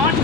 8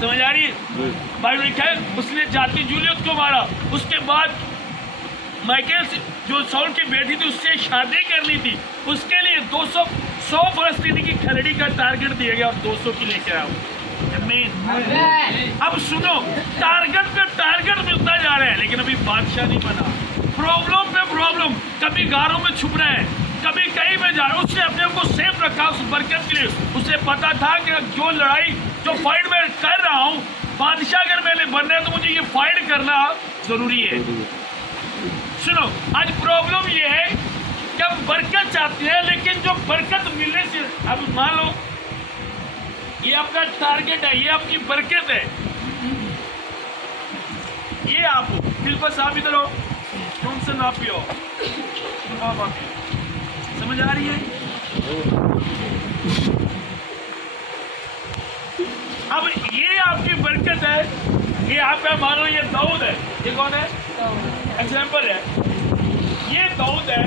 سمجھ آ رہی ہے؟ بائبل لکھا ہے اس نے جاتی جولیت کو مارا، اس کے بعد مائیکل جو سول کی بیٹی تھی اس سے شادی کرنی تھی، اس کے لیے 100 فلسطینی کی کھلڑی کا ٹارگٹ دیا گیا اور 200 کی لے کے آیا۔ اب سنو، ٹارگٹ پہ ٹارگٹ ملتا جا رہا ہے لیکن ابھی بادشاہ نہیں بنا۔ پرابلم پہ پرابلم، کبھی گاروں میں چھپ رہے ہیں، کبھی کہیں میں جا رہا ہے۔ اس نے اپنے کو سیف رکھا اس برکت کے لیے۔ اسے پتا تھا کہ جو لڑائی جو فائٹ میں کر رہا ہوں، بادشاہ اگر میں نے بننا ہے تو مجھے یہ فائٹ کرنا ضروری ہے۔ سنو، آج پرابلم یہ ہے کہ ہم برکت چاہتے ہیں لیکن جو برکت ملنے سے، اب مان لو یہ آپ کا ٹارگٹ ہے، یہ آپ کی برکت ہے، یہ آپ بس آپ ادھر ہو، تم سے نہ پیو، سمجھ آ رہی ہے؟ اب یہ آپ کی برکت ہے، یہ آپ کا مان لو یہ داؤد ہے، یہ کون ہے؟ ایگزامپل ہے، یہ داؤد ہے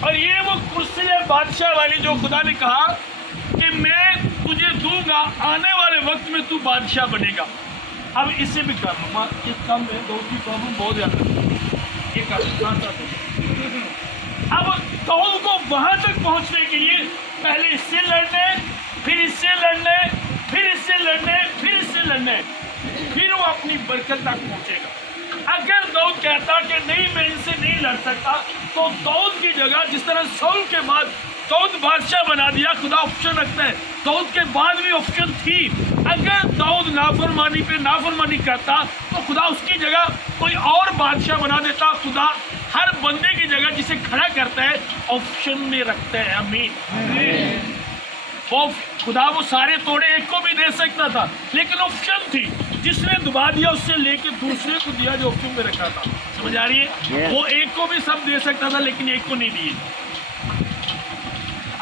اور یہ وہ کرسی ہے بادشاہ والی جو خدا نے کہا کہ میں تجھے دوں گا، آنے والے وقت میں تو بادشاہ بنے گا۔ اب اسے بھی کر لوں، اس کام میں داؤد کی پرابلم بہت زیادہ ہے، یہ کر لوں۔ اب داؤد کو وہاں تک پہنچنے کے لیے پہلے اس سے لڑنے، پھر اس سے لڑنے، پھر اس سے لڑنے، پھر اس سے لڑنے، پھر وہ اپنی برکت تک پہنچے گا۔ اگر داؤد کہتا کہ نہیں میں ان سے نہیں لڑ سکتا، تو داؤد کی جگہ جس طرح سول کے بعد داؤد بادشاہ بنا دیا، خدا آپشن رکھتا ہے، داؤد کے بعد بھی آپشن تھی۔ اگر داؤد نافرمانی پہ نافرمانی کرتا تو خدا اس کی جگہ کوئی اور بادشاہ بنا دیتا۔ خدا ہر بندے کی جگہ جسے کھڑا کرتا ہے آپشن میں رکھتا ہے۔ آمین۔ وہ خدا وہ سارے توڑے ایک کو بھی دے سکتا تھا لیکن آپشن تھی، جس نے دبا دیا اس سے لے کے دوسرے کو دیا جو آپشن میں رکھا تھا۔ سمجھ آ رہی ہے؟ وہ ایک کو بھی سب دے سکتا تھا لیکن ایک کو نہیں دیے۔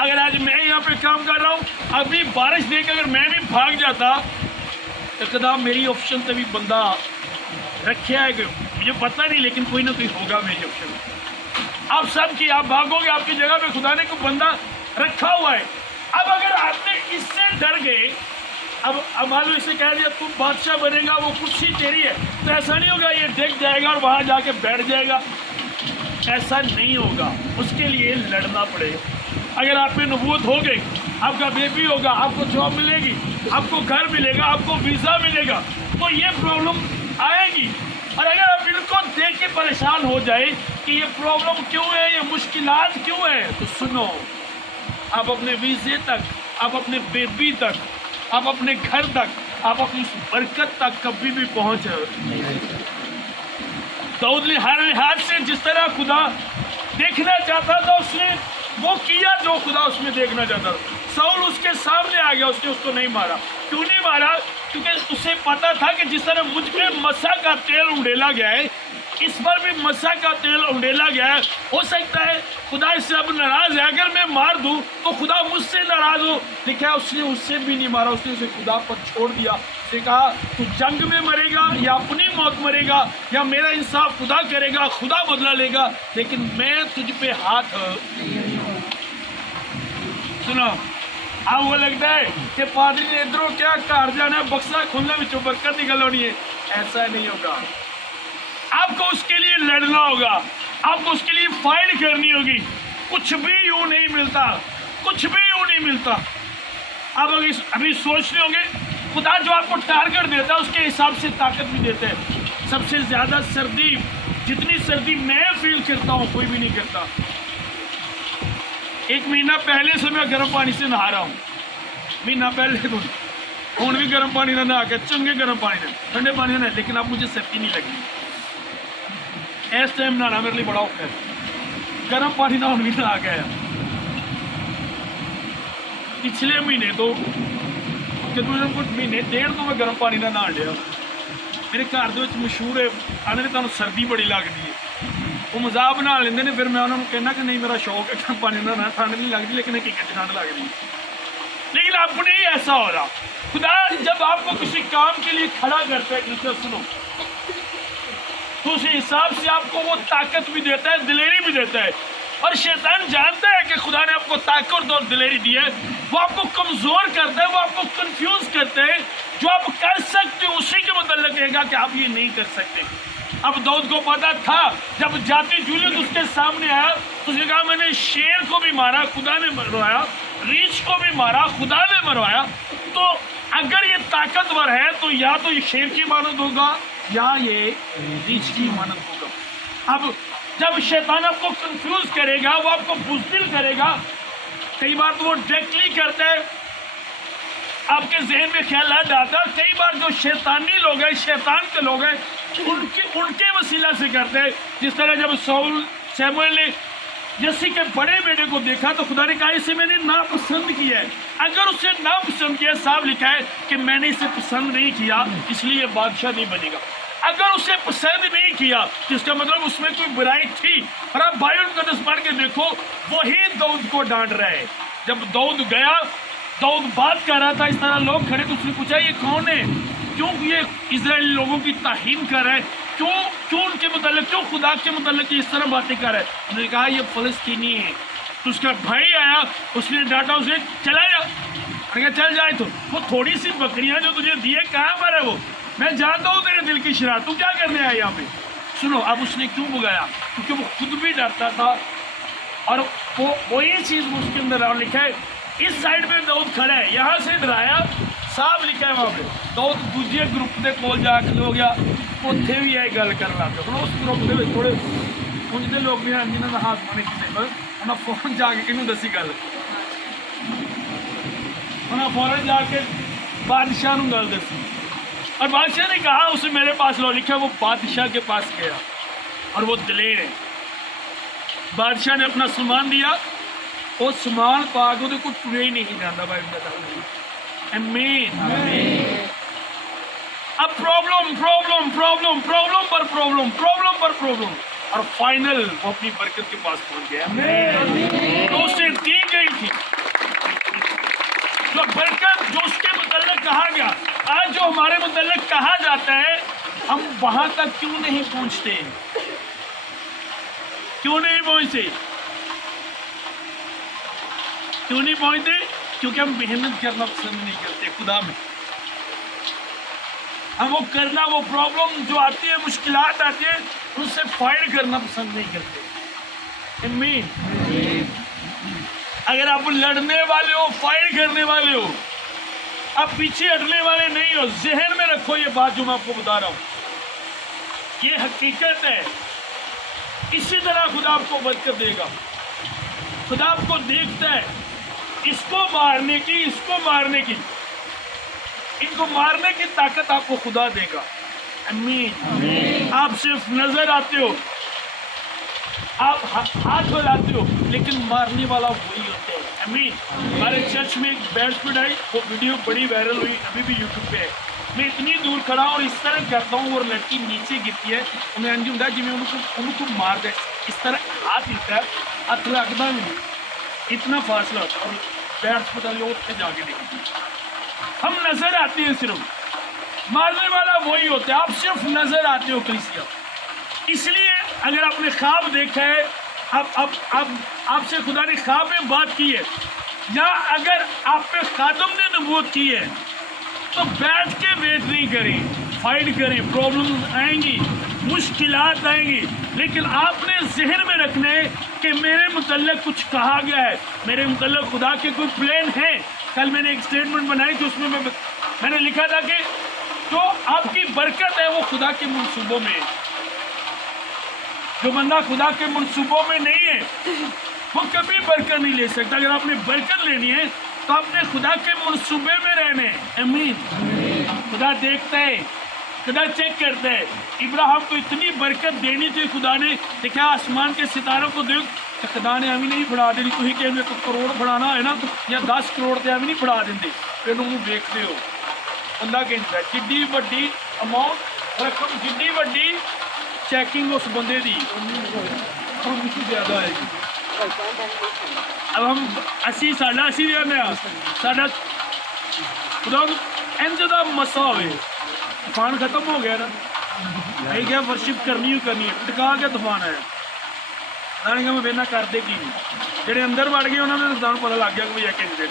اگر آج میں یہاں پہ کام کر رہا ہوں، ابھی بارش دے کے اگر میں بھی بھاگ جاتا تو خدا میری آپشن تبھی بندہ رکھے ہے کہ مجھے پتہ نہیں لیکن کوئی نہ کوئی ہوگا میری آپشن۔ آپ سب کی آپ بھاگو گے، آپ کی جگہ پہ خدا نے کوئی بندہ رکھا ہوا ہے۔ اب اگر آپ نے اس سے ڈر گئے، اب مان لو اسے کہہ دیا تم بادشاہ بنے گا، وہ کرسی تیری ہے، تو ایسا نہیں ہوگا یہ دیکھ جائے گا اور وہاں جا کے بیٹھ جائے گا، ایسا نہیں ہوگا۔ اس کے لیے لڑنا پڑے گا۔ اگر آپ پہ نبوت ہو گئی، آپ کا بیبی ہوگا، آپ کو جاب ملے گی، آپ کو گھر ملے گا، آپ کو ویزا ملے گا، تو یہ پرابلم آئے گی۔ اور اگر آپ ان کو دیکھ کے پریشان ہو جائے کہ یہ پرابلم کیوں ہے، یہ مشکلات کیوں ہے، تو سنو، آپ اپنے ویزے تک، آپ اپنے بیبی تک، آپ اپنے گھر تک، آپ اپنی برکت تک کبھی بھی پہنچ داؤد نے ہر لحاظ سے جس طرح خدا دیکھنا چاہتا تھا اس نے وہ کیا جو خدا اس میں دیکھنا چاہتا تھا۔ ساؤل اس کے سامنے آ گیا، اس نے اس کو نہیں مارا۔ کیوں نہیں مارا؟ کیونکہ اسے پتا تھا کہ جس طرح مجھ پہ مسا کا تیل انڈیلا گیا ہے، اس پر بھی مسا کا تیل انڈیلا گیا ہے۔ ہو سکتا ہے خدا اس سے اب ناراض ہے، اگر میں مار دوں تو خدا مجھ سے ناراض ہو۔ لکھا ہے اس نے اس سے بھی نہیں مارا، اس نے اسے خدا پر چھوڑ دیا۔ اس نے کہا تو جنگ میں مرے گا یا اپنی موت مرے گا یا میرا انصاف خدا کرے گا، خدا بدلہ لے گا، لیکن میں تجھ پہ ہاتھ سنو۔ اب وہ لگتا ہے کہ پادری نے ادھروں کیا کار جانا ہے، بکسا کھلنے میں برکت نکل ہونی ہے، ایسا نہیں ہوگا۔ آپ کو اس کے لیے لڑنا ہوگا، آپ کو اس کے لیے فائٹ کرنی ہوگی۔ کچھ بھی یوں نہیں ملتا، کچھ بھی یوں نہیں ملتا۔ آپ ابھی سوچ رہے ہوں گے خدا جو آپ کو ٹارگٹ دیتا ہے اس کے حساب سے طاقت بھی دیتا ہے۔ سب سے زیادہ سردی، جتنی سردی میں فیل کرتا ہوں کوئی بھی نہیں کرتا۔ 1 مہینہ پہلے سے میں گرم پانی سے نہا رہا ہوں، مہینہ پہلے تو ہوں بھی گرم پانی نہ نہا کے چنگے گرم پانی نہ ٹھنڈے پانی نہ، لیکن اب مجھے سردی نہیں لگی۔ اس ٹائم نہانا میرے لیے بڑا اوکھا ہے، گرم پانی نہ ہوں بھی نہ آ گیا۔ پچھلے مہینے تو تقریباً کچھ مہینے 1.5 تو میں گرم پانی نہ نہا لیا۔ میرے گھر دے وچ مشہور ہے آنے تمہیں سردی بڑی لگتی ہے، وہ مذاق بنا لیندے نے، پھر میں انہوں نے کہنا کہ نہیں میرا شوق ہے گرم پانی نہ ٹھنڈ نہیں لگتی، لیکن حقیقت ٹھنڈ لگتی ہے۔ لیکن اب نہیں ایسا ہو رہا۔ خدا جب آپ کو کسی کام کے لیے کھڑا کرتا ہے، کسی سنو، تو اسی حساب سے آپ کو وہ طاقت بھی دیتا ہے، دلیری بھی دیتا ہے۔ اور شیطان جانتا ہے کہ خدا نے آپ کو طاقت اور دلیری دی ہے، وہ آپ کو کمزور کرتا ہے، وہ آپ کو کنفیوز کرتا ہے۔ جو آپ کر متعلق کہے گا کہ آپ یہ نہیں کر سکتے. اب داؤد کو پتا تھا جب جاتی جولیت اس کے سامنے آیا تو اس نے کہا میں نے شیر کو بھی مارا خدا نے مروایا, ریچھ کو بھی مارا خدا نے مروایا, تو اگر یہ طاقتور ہے تو یا تو یہ شیر کی مانند ہوگا یا یہ ریچھ کی مانند ہوگا. اب جب شیطان آپ کو کنفیوز کرے گا, وہ آپ کو بزدل کرے گا, کئی بار تو وہ ڈائریکٹلی کرتا ہے, آپ کے ذہن میں خیالات ڈالتا ہے. کئی بار جو شیطانی لوگ ہیں, شیطان کے لوگ ہیں, ان کے وسیلہ سے کرتے ہیں. جس طرح جب سیموئیل نے یسی کے بڑے بیٹے کو دیکھا تو خدا نے کہا اسے میں نے ناپسند کیا ہے. اگر اسے ناپسند کیا, صاحب لکھا ہے کہ میں نے اسے پسند نہیں کیا اس لیے یہ بادشاہ نہیں بنے گا. اگر اسے پسند نہیں کیا جس کا مطلب اس میں کوئی برائی تھی. اور آپ بائبل مقدس پڑھ کے دیکھو, وہی داؤد کو ڈانٹ رہا ہے. جب داؤد گیا, داؤد بات کر رہا تھا, اس طرح لوگ کھڑے تو اس نے پوچھا یہ کون ہے, کیوں یہ اسرائیلی لوگوں کی توہین کر رہا ہے, کیوں ان کے متعلق, کیوں خدا کے متعلق اس طرح باتیں کر رہا ہے. انہوں نے کہا یہ فلسطینی ہے. تو اس کا بھائی آیا, اس نے ڈانٹا اسے, چلا جا. میں نے کہا چل جائے. تو وہ تھوڑی سی بکریاں جو تجھے دیے کہاں پر ہے, وہ میں جانتا ہوں تیرے دل کی شرارت, تو کیا کرنے آیا یہاں پہ. سنو اب اس نے کیوں بگایا, کیونکہ وہ خود بھی ڈرتا تھا اور وہی چیز اس کے اندر اور لکھا ہے. اس سائڈ پہ داؤد کھڑا ہے, یہاں سے ڈرایا, صاف لکھا ہے وہاں پہ. داؤد دوسرے گروپ کے کول جا کے ہو گیا, اتنے بھی یہ گل کر رہا تھا. اس گروپ کے تھوڑے پونجتے لوگ بھی ہیں جنہوں نے ہاتھ مانے کسی پر, انہیں فون جا کے کنوں دسی گل, انہیں فوراً جا کے بادشاہ نو گل دسی. اور بادشاہ نے کہا اسے میرے پاس لو. لکھا وہ بادشاہ کے پاس گیا اور وہ دلیر ہے. بادشاہ نے اپنا سامان دیا, وہ سامان پا کے کو ٹرے ہی نہیں جانا. بھائی امین. اب پرابلم پرابلم پرابلم پرابلم پر پرابلم پرابلم پر پرابلم, اور فائنل وہ اپنی برکت کے پاس پہنچ گیا. تو اسے دی گئی تھی جو برکت, جو اس کے متعلق کہا گیا. آج جو ہمارے متعلق کہا جاتا ہے, ہم وہاں تک کیوں نہیں پہنچتے, کیوں نہیں پہنچتے, کیوں نہیں پہنچتے؟ کیونکہ ہم محنت کرنا پسند نہیں کرتے خدا میں. ہم وہ کرنا, وہ پرابلم جو آتی ہے, مشکلات آتی ہیں, ان سے فائٹ کرنا پسند نہیں کرتے. امین. اگر آپ لڑنے والے ہو, فائٹ کرنے والے ہو, آپ پیچھے ہٹنے والے نہیں ہو, ذہن میں رکھو یہ بات جو میں آپ کو بتا رہا ہوں, یہ حقیقت ہے. اسی طرح خدا آپ کو برکت دے گا. خدا آپ کو دیکھتا ہے, اس کو مارنے کی, اس کو مارنے کی, ان کو مارنے کی طاقت آپ کو خدا دے گا. امین. آپ صرف نظر آتے ہو, آپ ہاتھ بلاتے ہو, لیکن مارنے والا وہی ہوتا ہے. امین. ہمارے چرچ میں ایک بیٹسمین آئی, وہ ویڈیو بڑی وائرل ہوئی, ابھی بھی یوٹیوب پہ ہے. میں اتنی دور کھڑا ہوں اور اس طرح کرتا ہوں, اور لڑکی نیچے گرتی ہے, انہیں انجم ہوتا ہے جی میں ان کو مار دے, اس طرح ہاتھ ہلتا ہے, ہاتھ لگتا نہیں, اتنا فاصلہ ہوتا ہے. اور بیٹس پتہ اتنے جا کے دیکھتے ہیں, ہم نظر آتے ہیں, صرف مارنے والا وہی ہوتا ہے. آپ صرف نظر آتے ہو کلیسیا. اس لیے اگر آپ نے خواب دیکھا ہے, آپ سے خدا نے خواب میں بات کی ہے, یا اگر آپ پہ خادم نے نبوت کی ہے, تو بیٹھ کے ویٹ نہیں کریں, فائٹ کریں. پرابلمز آئیں گی, مشکلات آئیں گی, لیکن آپ نے ذہن میں رکھنا ہے کہ میرے متعلق کچھ کہا گیا ہے, میرے متعلق خدا کے کوئی پلان ہیں. کل میں نے ایک اسٹیٹمنٹ بنائی تھی, اس میں نے لکھا تھا کہ جو آپ کی برکت ہے وہ خدا کے منصوبوں میں ہے. جو بندہ خدا کے منصوبوں میں نہیں ہے وہ کبھی برکت نہیں لے سکتا. اگر آپ نے برکت لینی ہے تو آپ نے خدا کے منصوبے میں رہنے. امین. خدا دیکھتا ہے, خدا چیک کرتا ہے. ابراہیم کو اتنی برکت دینی تھی خدا نے, دیکھا آسمان کے ستاروں کو دیکھ, خدا نے ہمیں نہیں بڑھا دینی. تھی کہ ہمیں کروڑ بڑھانا ہے نا, یا 10 کروڑ تے ہمیں نہیں بڑھا دیں. پھر انہوں دیکھتے ہو اللہ کے جڈی وڈی اماؤنٹ رقم, جڈی وڈی چیکنگ اس بندے دی زیادہ آئے گی. اب ہم 80 دینے ساڈا خدا انجدہ مسا ہوئے, طوفان ختم ہو گیا نا, آئی گیا ورشپ کرنی ہے, ٹکا کے طوفان آیا. ਦਾਣੇ ਮੈਂ ਵੇਨਾ ਕਰਦੇ ਕੀ ਨਹੀਂ, ਜਿਹੜੇ ਅੰਦਰ ਵੜ ਗਏ ਉਹਨਾਂ ਨੂੰ ਤਾਂ ਪਤਾ ਲੱਗ ਗਿਆ ਕਿ ਇਹ ਕੈਂਡੀਡੇਟ,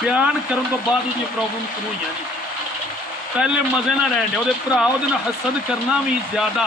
ਬਿਆਨ ਕਰਨ ਤੋਂ ਬਾਅਦ ਉਹਦੀ ਪ੍ਰੋਬਲਮ ਸ਼ੁਰੂ ਹੋਈਆਂ ਜੀ। ਪਹਿਲੇ ਮਜ਼ੇ ਨਾਲ ਰਹਿਣ ਦੇ, ਉਹਦੇ ਭਰਾ ਉਹਦੇ ਨਾਲ ਹਸਦ ਕਰਨਾ ਵੀ ਜ਼ਿਆਦਾ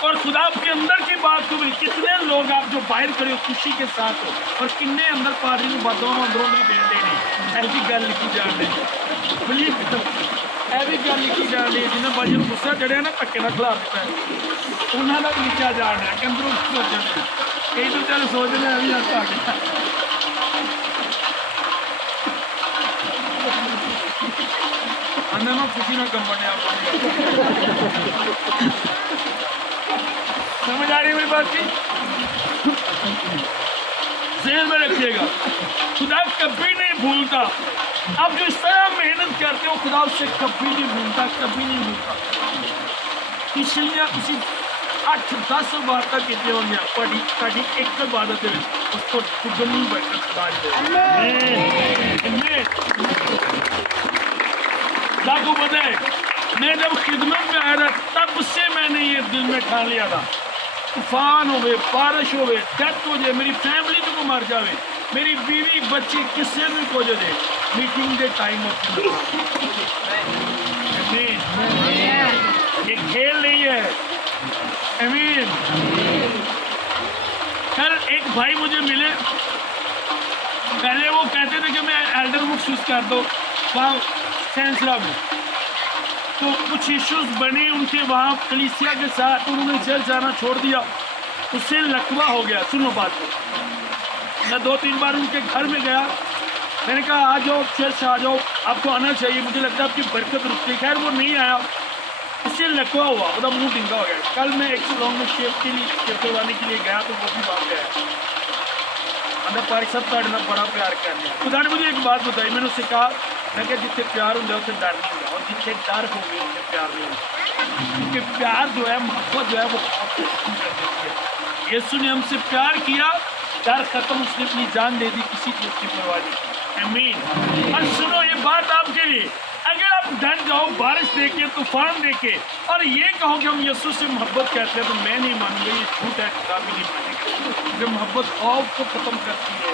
اور خدا آپ کے اندر کی بات کو بھی کتنے لوگ آپ جو باہر کھڑے ہو خوشی کے ساتھ ہو اور کنے اندر پادری نوں باتوں اندروں نہیں دیندے نہیں ایسی گل لکھی جان رہی بلیو ایسی گل لکھی جان رہی جنہیں باجی نوں غصہ چڑھیا نا دھکے نال کھلا دیتا ہے انہاں دا بھی لکھا جان رہا کہ اندروں سوچنے کئی تو چل سوچنے ابھی ہاتھ آ گیا میں خوشی نہ کم بنے آپ سمجھ آ رہی ہے میری بات کی ذہن میں رکھیے گا خدا کبھی نہیں بھولتا آپ جو اس طرح محنت کرتے ہو خدا اس سے کبھی نہیں بھولتا کبھی نہیں بھولتا اس لیے کسی 8-10 بار تک کہتے ہو گیا ایک عبادت ہے اس کو دگنی برکت خدا دے کو پتہ ہے میں جب خدمت میں آیا تھا تب سے میں نے یہ دل میں ٹھان لیا تھا طوفان ہوئے بارش ہوئے ڈیتھ ہو جائے میری فیملی تو کو مر جائے میری بیوی بچی کسی بھی کو جو دے میٹنگ کے ٹائم یہ کھیل نہیں ہے امین کل ایک بھائی مجھے ملے پہلے وہ کہتے تھے کہ میں ایلڈر بک یوز کر دو وہاں سینسرا میں تو کچھ ایشوز بنے ان کے وہاں کلیسیا کے ساتھ انہوں نے چرچ جانا چھوڑ دیا اس سے لکوا ہو گیا سنو بات کو میں 2-3 بار ان کے گھر میں گیا میں نے کہا آ جاؤ چرچ آ جاؤ آپ کو آنا چاہیے مجھے لگتا ہے آپ کی برکت رکتی خیر وہ نہیں آیا اس سے لکوا ہوا وہ منہ ڈنگا ہو گیا کل میں ایک لانگ میں شیپ کے لیے شیپ کروانے کے لیے گیا تو وہ بھی بات گیا اندر پاری سب کا بڑا پیار کر لیا خدا نے مجھے ایک بات بتائی میں نے اس سے کہا میں کہ جتنے پیار ہوں گا اسے ڈر نہیں ہوگا اور جتنے ڈر ہو گئے اسے پیار نہیں ہوگا کیونکہ پیار جو ہے محبت جو ہے وہ بہت ختم کر دیتی ہے یسو نے ہم سے پیار کیا ڈر ختم اس نے اپنی جان دے دی کسی چیز کی پرواہ نہیں امین اور سنو یہ بات آپ کے لیے اگر آپ ڈر جاؤ بارش دیکھے طوفان دیکھے اور یہ کہو کہ ہم یسوع سے محبت کرتے ہیں تو میں نہیں مانوں گا یہ جھوٹ ہے خدا بھی نہیں مانے گا جو محبت خوف کو ختم کرتی ہے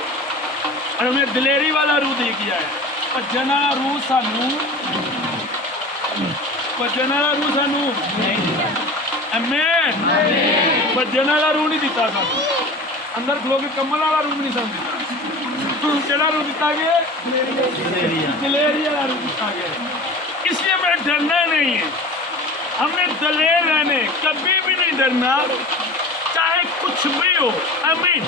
اور ہمیں دلیری والا روح دے دیا ہے پجنا روح سانو امین پجنا والا روح نہیں دیتا سانو اندر کھلو کے کمل والا روح نہیں سانو دیتا کہڑا روح دیتا گیا دلیری والا روح دیتا گیا اس لیے میں ڈرنا نہیں ہے ہم نے دلیر رہنے کبھی بھی نہیں ڈرنا چاہے کچھ بھی ہو امین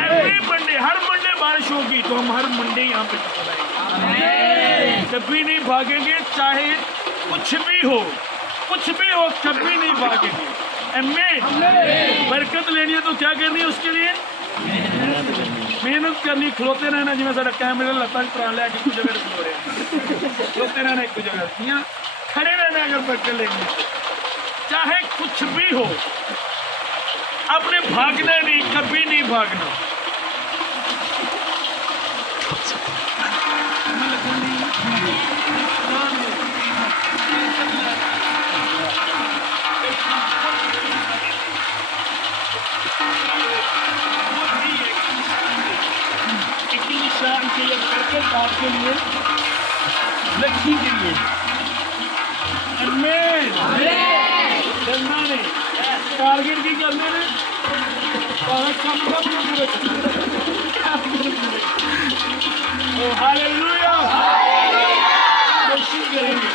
ایوری منڈے ہر منڈے بارش ہوگی تو ہم ہر منڈے یہاں پہ چلائیں گے کبھی نہیں بھاگیں گے چاہے کچھ بھی ہو کبھی نہیں بھاگیں گے امین برکت لینی ہے تو کیا کرنی ہے اس کے لیے محنت کرنی کھلوتے رہنا جی میں سارا کیمرے لتا پرا لیا کہ کچھ جگہ کھلو رہے ہیں کھلوتے رہنا ایک جگہ کھڑے رہنا اگر برکت لینی ہے چاہے کچھ بھی ہو آپ نے بھاگنا نہیں کبھی نہیں بھاگنا نشان کے لیے برکت آپ کے لیے رکھی گئی ہے ڈرنا نہیں ٹارگیٹ کی کرنے نے ہاللویا کوشش کریں گے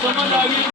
سمجھ آ گئی